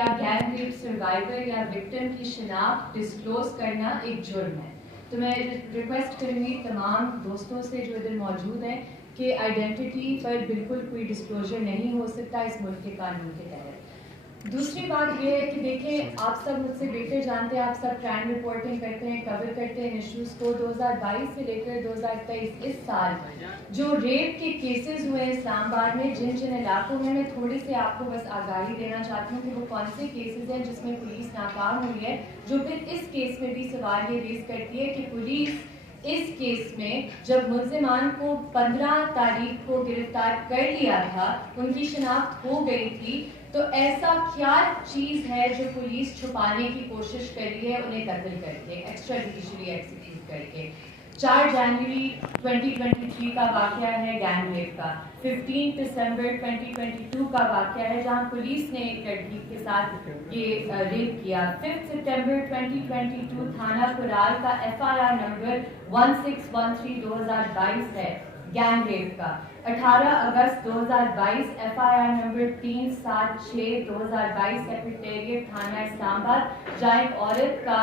یا gang rape survivor یا victim کی شناخت ڈسکلوز کرنا ایک جرم ہے. تو میں ریکویسٹ کروں گی تمام دوستوں سے جو ادھر موجود ہیں کہ آئیڈینٹی پر بالکل کوئی ڈسکلوجر نہیں ہو سکتا اس ملک کے قانون کے تحت. دوسری بات یہ ہے کہ دیکھیں آپ سب مجھ سے بہتر جانتے ہیں, آپ سب کرائم رپورٹنگ کرتے ہیں, کور کرتے ہیں ایشوز کو. 2022 سے لے کر 2023 اس سال جو ریپ کے کیسز ہوئے ہیں اسلام آباد میں, جن علاقوں میں تھوڑی سی آپ کو بس آگاہی دینا چاہتی ہوں کہ وہ کون سے کیسز ہیں جس میں پولیس ناکام ہوئی ہے, جو پھر اس کیس میں بھی سوال یہ ریز کرتی ہے کہ پولیس اس کیس میں جب ملزمان کو 15 تاریخ کو گرفتار کر لیا تھا, ان کی شناخت ہو گئی تھی, تو ایسا کیا چیز ہے جو پولیس چھپانے کی کوشش کر رہی ہے انہیں قتل کر کے, ایکسٹرا جوڈیشلی ایکزیکیوٹ کر کے. 4 جنوری 2023 کا واقعہ ہے گینگ ریپ کا. 15 دسمبر 2022 کا واقعہ ہے جہاں پولیس نے ایک لڑکی کے ساتھ یہ ریپ کیا. 5 سپٹمبر 2022 تھانہ کرال کا FIR نمبر 1613/2022 ہے گینگ ریپ کا. 18 اگست 2022 FIR نمبر 376/2022 سیکریٹریٹ تھانہ اسلام آباد جہاں ایک عورت کا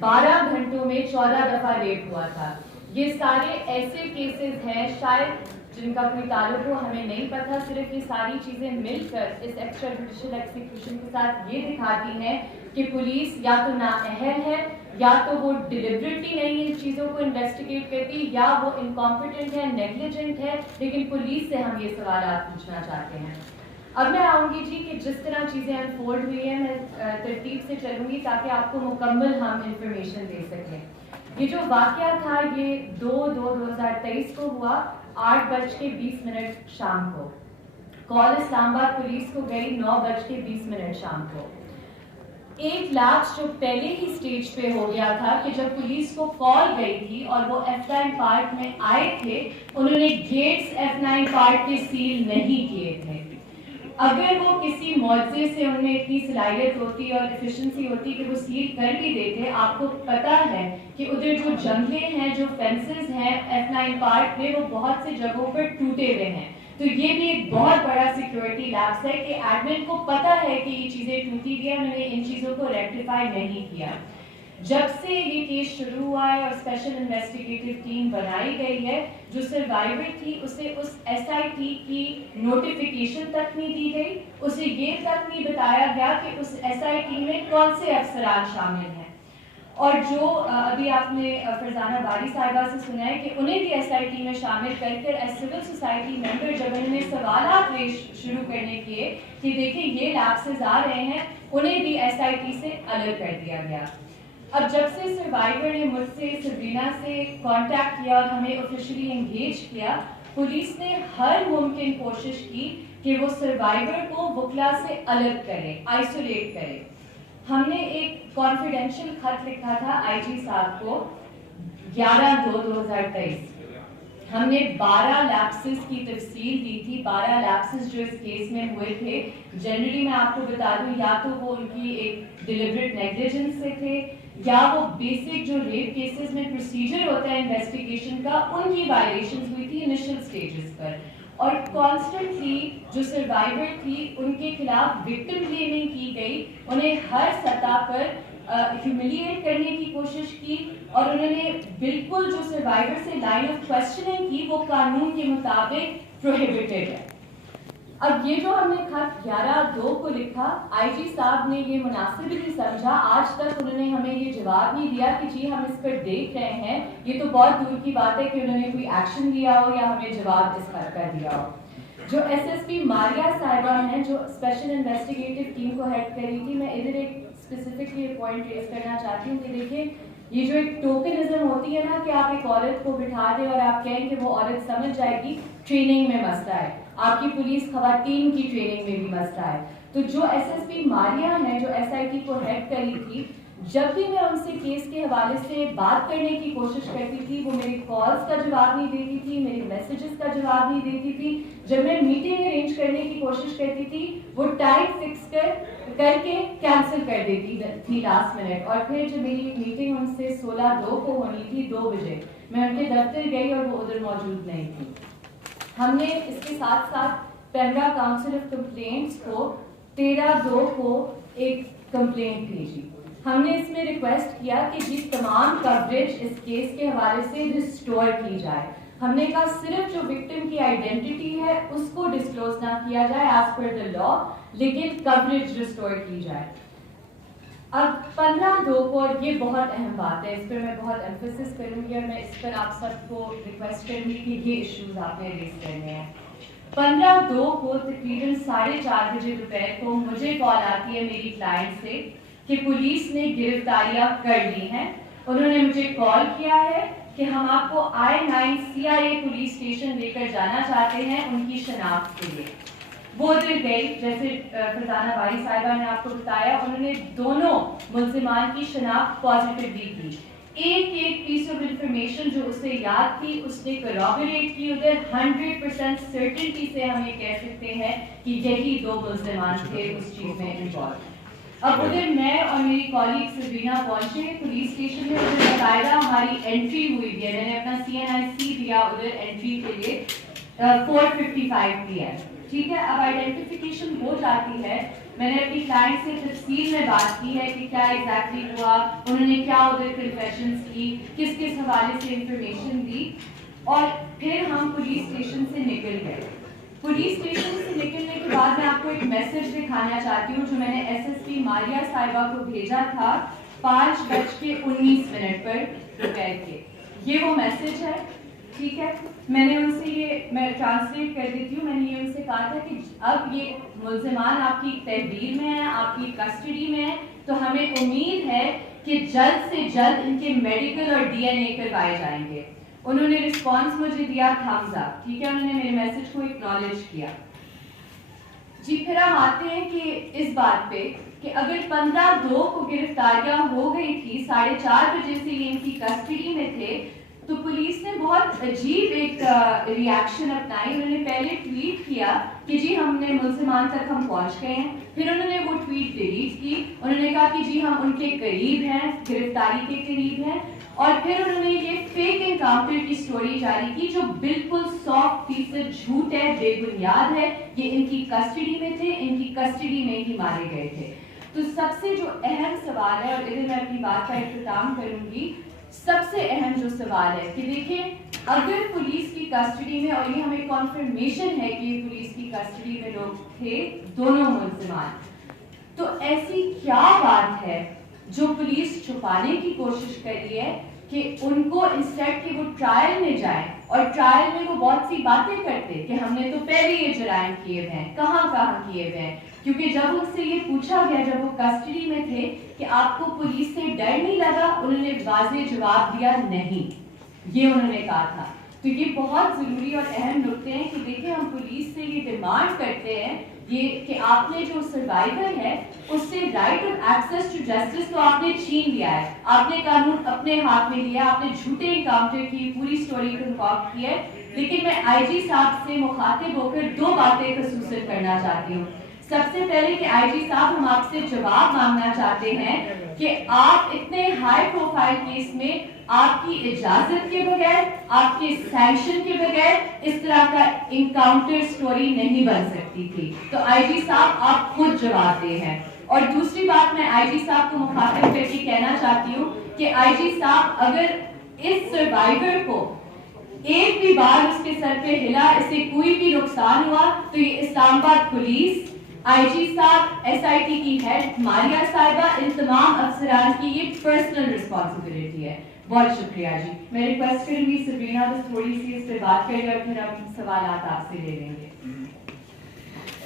12 گھنٹوں میں 14 دفعہ ریپ ہوا تھا. یہ سارے ایسے کیسز ہیں شاید جن کا کوئی تعلق ہو ہمیں نہیں پتہ, صرف یہ ساری چیزیں مل کر اس ایکسٹرا جوڈیشل ایکزیکیوشن کے ساتھ یہ دکھاتی ہیں کہ پولیس یا تو نااہل ہے, یا تو وہ ڈیلیبریٹلی نہیں ان چیزوں کو انویسٹیگیٹ کرتی, یا وہ انکمپیٹنٹ ہے, نیگلیجنٹ ہے. لیکن پولیس سے ہم یہ سوالات پوچھنا چاہتے ہیں. اب میں آؤں گی جی کہ جس طرح چیزیں انفولڈ ہوئی ہیں میں ترتیب سے چلوں گی تاکہ آپ کو مکمل ہم انفارمیشن دے سکیں. یہ جو واقعہ تھا یہ 2/2/2023 کو ہوا 8:20 شام کو. کال اسلام آباد پولیس کو گئی 9:20 شام کو. ایک لاکھ جو پہلے ہی سٹیج پہ ہو گیا تھا کہ جب پولیس کو کال گئی تھی اور وہ F9 پارک میں آئے تھے, انہوں نے گیٹس F9 پارک کے سیل نہیں کیے تھے. اگر وہ کسی معجزے سے ان میں اتنی صلاحیت ہوتی اور ایفیشنسی ہوتی کہ وہ سیل کر بھی دیتے, آپ کو پتا ہے کہ ادھر جو جنگلے ہیں, جو فینسز ہیں F9 پارک میں, وہ بہت سی جگہوں پر ٹوٹے ہوئے ہیں. تو یہ بھی ایک بہت بڑا سیکیورٹی لیپس ہے کہ ایڈمن کو پتا ہے کہ یہ چیزیں ٹوٹی ہوئی ہیں, انہوں نے ان چیزوں کو ریکٹیفائی نہیں کیا. جب سے یہ کیس شروع ہوا ہے اور اسپیشل انویسٹیگیٹو ٹیم بنائی گئی ہے, جو سروائیور تھی اسے اس SIT کی نوٹیفیکیشن تک نہیں دی گئی, اسے یہ تک نہیں بتایا گیا کہ اس SIT میں کون سے افسران شامل ہیں. اور جو ابھی آپ نے فرزانہ باری صاحبہ سے سنا ہے کہ انہیں بھی SIT میں شامل کر کر ایز سول سوسائٹی ممبر جب انہوں نے سوالات شروع کرنے کیے کہ دیکھیں یہ لیپسز آ رہے ہیں, انہیں بھی SIT سے الگ کر دیا گیا. اب جب سے سروائیور نے مجھ سے سبرینا سے کانٹیکٹ کیا اور ہمیں آفیشلی انگیج کیا, پولیس نے ہر ممکن کوشش کی کہ وہ سروائیور کو وکلا سے الگ کرے, آئسولیٹ کرے. ہم نے ایک کانفیڈینشیل خط لکھا تھا IG صاحب کو 11/2/2023. ہم نے 12 لیپسز کی تفصیل دی تھی, 12 لیپسز جو اس کیس میں ہوئے تھے. جنرلی میں آپ کو بتا دوں یا تو وہ ان کی ایک ڈیلیبریٹ نیگلیجنس سے تھے, یا وہ بیسک جو ریپ کیسز میں پروسیجر ہوتا ہے انویسٹیگیشن کا, ان کی وائلیشنز ہوئی تھی انیشل سٹیجز پر. اور کانسٹنٹلی جو سروائیور تھی ان کے خلاف وکٹم بلیمنگ کی گئی, انہیں ہر سطح پر ہیوملیٹ کرنے کی کوشش کی, اور انہوں نے بالکل جو سروائیور سے لائن آف کوسچننگ کی وہ قانون کے مطابق پروہیبٹڈ ہے. اب یہ جو ہم نے خط 11/2 کو لکھا, IG صاحب نے یہ مناسب نہیں سمجھا, آج تک انہوں نے ہمیں یہ جواب نہیں دیا کہ جی ہم اس پر دیکھ رہے ہیں. یہ تو بہت دور کی بات ہے کہ انہوں نے کوئی ایکشن لیا ہو یا ہمیں جواب اس خط کا دیا ہو. جو SSP ماریہ صاحبہ ہیں جو اسپیشل انویسٹیگیٹو ٹیم کو ہیڈ کر رہی تھی, میں ادھر ایک اسپیسیفکلی پوائنٹ ریز کرنا چاہتی ہوں کہ دیکھیں یہ جو ایک ٹوکنزم ہوتی ہے نا کہ آپ ایک عورت کو بٹھا دیں اور آپ کہیں کہ وہ عورت سمجھ جائے گی, ٹریننگ میں مسئلہ ہے, آپ کی پولیس خواتین کی ٹریننگ میں بھی مسئلہ ہے. تو جو SSP ماریہ ہیں جو SIT کو ہیڈ کری تھی, جب بھی میں ان سے کیس کے حوالے سے بات کرنے کی کوشش کرتی تھی, وہ میری کالز کا جواب نہیں دیتی تھی, میری میسیجز کا جواب نہیں دیتی تھی. جب میں میٹنگ ارینج کرنے کی کوشش کرتی تھی, وہ ٹائم فکس کر کے کینسل کر دیتی تھی لاسٹ منٹ. اور پھر جب میری میٹنگ ان سے 16/2 کو ہونی تھی 2 بجے, میں ان کے دفتر گئی اور وہ ادھر موجود نہیں تھی. ہم نے اس کے ساتھ ساتھ پیمرا کاؤنسل آف کمپلینٹس کو 13/2 کو ایک کمپلینٹ بھیجی. ہم نے اس میں ریکویسٹ کیا کہ جی تمام کوریج اس کیس کے حوالے سے ریسٹور کی جائے. ہم نے کہا صرف جو وکٹم کی آئیڈینٹی ہے اس کو ڈسکلوز نہ کیا جائے ایز پر دا لا, لیکن کوریج ریسٹور کی جائے. اب 15/2 کو, اور یہ بہت اہم بات ہے, اس پر میں بہت ایمفیسس کروں گی اور میں اس پر آپ سب کو ریکویسٹ کروں گی کہ یہ ایشوز آپ نے ریز کرنے ہیں. 15/2 کو تقریباً 4:30 بجے دوپہر کو مجھے کال آتی ہے میری کلائنٹ سے کہ پولیس نے گرفتاریاں کر لی ہیں. انہوں نے مجھے کال کیا ہے کہ ہم آپ کو I-9 CIA پولیس اسٹیشن لے کر جانا چاہتے ہیں ان کی شناخت کے لیے. وہ ادھر گئی, جیسے فرزانہ باری صاحبہ نے آپ کو بتایا, انہوں نے دونوں ملزمان کی شناخت پازیٹیولی کی. ایک پیس آف انفارمیشن جو اسے یاد تھی اس نے کورابوریٹ کی. ادھر 100% سرٹنٹی سے ہم یہ کہہ سکتے ہیں کہ یہی 2 ملزمان تھے اس چیز میں انوالو. اب ادھر میں اور میری کالیگ سبرینا پہنچے پولیس اسٹیشن میں. ادھر باقاعدہ ہماری انٹری ہوئی ہے, میں نے اپنا CNIC دیا ادھر انٹری کے لیے 4:55 PM. ٹھیک ہے, اب آئیڈینٹیفیکیشن ہو جاتی ہے. میں نے اپنی کلائنٹ سے تفصیل میں بات کی ہے کہ کیا ایگزیکٹلی ہوا, انہوں نے کیا ادھر کنفیشنز کی, کس کس حوالے سے انفارمیشن دی, اور پھر ہم پولیس اسٹیشن سے نکل گئے. پولیس اسٹیشن سے نکلنے کے بعد میں آپ کو ایک میسج دکھانا چاہتی ہوں جو میں نے SSP ماریہ صاحبہ کو بھیجا تھا 5:19 پر دوپہر کے. یہ وہ میسج ہے. ٹھیک ہے, میں نے ان سے میں ٹرانسلیٹ کر دیتی ہوں. میں نے یہ ان سے کہا تھا کہ اب یہ ملزمان آپ کی تحویل میں ہیں, آپ کی کسٹڈی میں ہیں, تو ہمیں امید ہے کہ جلد سے جلد ان کے میڈیکل اور DNA کروائے جائیں گے. انہوں نے رسپانس مجھے دیا تھمز اپ. ٹھیک ہے, انہوں نے میرے میسج کو اکنالج کیا. جی پھر ہم آتے ہیں کہ اس بات پہ کہ اگر 15/2 کو گرفتاریاں ہو گئی تھی, 4:30 بجے سے یہ ان کی کسٹڈی میں تھے, تو پولیس نے بہت عجیب ایک ری ایکشن اپنائی. انہوں نے پہلے ٹویٹ کیا کہ جی ہم نے ملزمان تک ہم پہنچ گئے ہیں. پھر انہوں نے وہ ٹویٹ ڈیلیٹ کی. انہوں نے کہا کہ جی ہم ان کے قریب ہیں, گرفتاری کے قریب ہیں. اور پھر انہوں نے یہ فیک انکاؤنٹر کی سٹوری جاری کی جو بالکل 100% جھوٹ ہے, بے بنیاد ہے. یہ ان کی کسٹڈی میں تھے, ان کی کسٹڈی میں ہی مارے گئے تھے. تو سب سے جو اہم سوال ہے, اور ادھر میں اپنی بات کا اختتام کروں گی, سب سے اہم جو سوال ہے کہ دیکھیں اگر پولیس کی کسٹڈی میں, اور یہ ہمیں کنفرمیشن ہے کہ یہ پولیس کی کسٹڈی میں لوگ تھے دونوں ملزمان, تو ایسی کیا بات ہے جو پولیس چھپانے کی کوشش کر رہی ہے کہ ان کو انسٹیڈ کہ وہ ٹرائل میں جائیں, اور ٹرائل میں وہ بہت سی باتیں کرتے کہ ہم نے تو پہلے یہ جرائم کیے ہوئے ہیں, کہاں کیے ہوئے ہیں. کیونکہ جب ان سے یہ پوچھا گیا جب وہ کسٹڈی میں تھے کہ آپ کو پولیس سے ڈر نہیں لگا, انہوں نے واضح جواب دیا نہیں, یہ انہوں نے کہا تھا. تو یہ بہت ضروری اور اہم نکتے ہیں کہ دیکھیں ہم پولیس سے یہ ڈیمانڈ کرتے ہیں یہ کہ آپ نے جو سروائیور ہے اس سے right of access to justice تو آپ نے چھین لیا ہے, آپ نے قانون اپنے ہاتھ میں لیا, آپ نے جھوٹے انکاؤنٹر کی پوری سٹوری کنکاکٹ کی ہے. لیکن میں IG صاحب سے مخاطب ہو کر 2 باتیں خصوصاً کرنا چاہتی ہوں. سب سے پہلے کہ IG صاحب ہم آپ سے جواب مانگنا چاہتے ہیں کہ آپ اتنے ہائی پروفائل کیس میں آپ کی اجازت کے بغیر, آپ کے سینکشن کے بغیر اس طرح کا انکاؤنٹر سٹوری نہیں بن سکتی تھی. تو IG صاحب آپ خود جواب دے ہیں. اور دوسری بات میں IG صاحب کو مخاطب کر کے کہنا چاہتی ہوں کہ IG صاحب اگر اس سروائیور کو ایک بھی بار اس کے سر پہ ہلا, اس سے کوئی بھی نقصان ہوا, تو یہ اسلام آباد پولیس, IG صاحب, SIT کی ہیڈ ماریہ صاحبہ, ان تمام افسران کی یہ پرسنل رسپانسبلٹی ہے. بہت شکریہ جی. میں ریکویسٹ کروں گی سبرینا بس تھوڑی سی اس پہ بات کریں اور پھر ہم سوالات آپ سے لے لیں گے.